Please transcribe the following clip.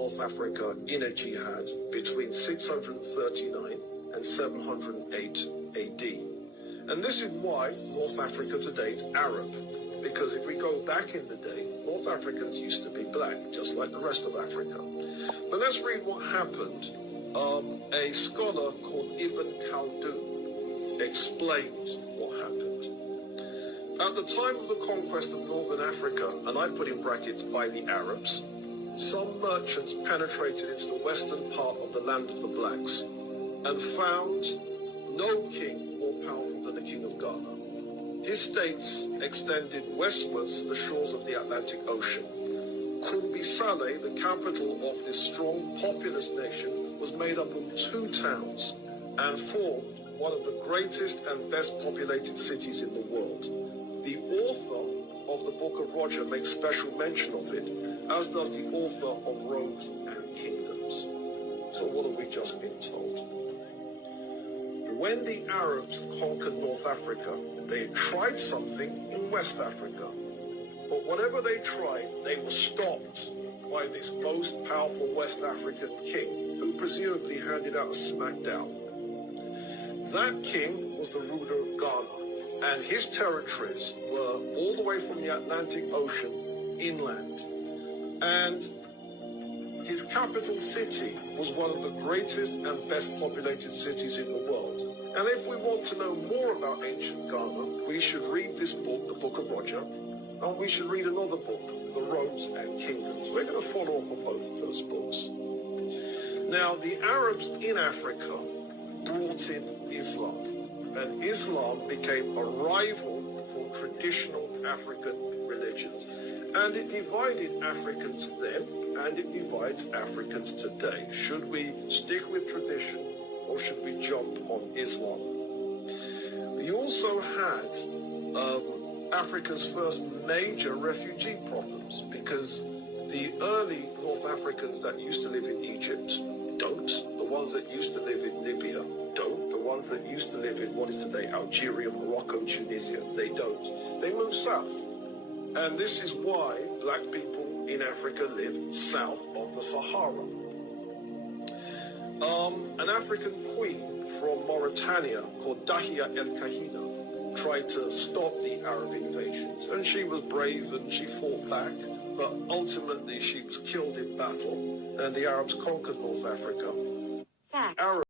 North Africa in a jihad between 639 and 708 AD. And this is why North Africa today is Arab, because if we go back in the day, North Africans used to be black, just like the rest of Africa. But let's read what happened. A scholar called Ibn Khaldun explained what happened. At the time of the conquest of Northern Africa, and I put in brackets by the Arabs, some merchants penetrated into the western part of the land of the blacks and found no king more powerful than the king of Ghana. His states extended westwards to the shores of the Atlantic Ocean. Kumbi Saleh, the capital of this strong, populous nation, was made up of 2 towns and formed one of the greatest and best populated cities in the world. The author of the Book of Roger makes special mention of it, as does the author of Roads and Kingdoms. So what have we just been told? When the Arabs conquered North Africa, they tried something in West Africa. But whatever they tried, they were stopped by this most powerful West African king, who presumably handed out a smackdown. That king was the ruler of Ghana, and his territories were all the way from the Atlantic Ocean inland. And his capital city was one of the greatest and best populated cities in the world. And if we want to know more about ancient Ghana, we should read this book, the Book of Roger, and we should read another book, The Roads and Kingdoms. We're going to follow up on both of those books. Now, the Arabs in Africa brought in Islam, and Islam became a rival for traditional African religions. And it divided Africans then, and it divides Africans today. Should we stick with tradition, or should we jump on Islam? We also had Africa's first major refugee problems, because the early North Africans that used to live in Egypt don't. The ones that used to live in Libya don't. The ones that used to live in what is today Algeria, Morocco, Tunisia, they don't. They moved south. And this is why black people in Africa live south of the Sahara. An African queen from Mauritania called Dahia El Kahina tried to stop the Arab invasions, and she was brave and she fought back, but ultimately she was killed in battle, and the Arabs conquered North Africa. Fact.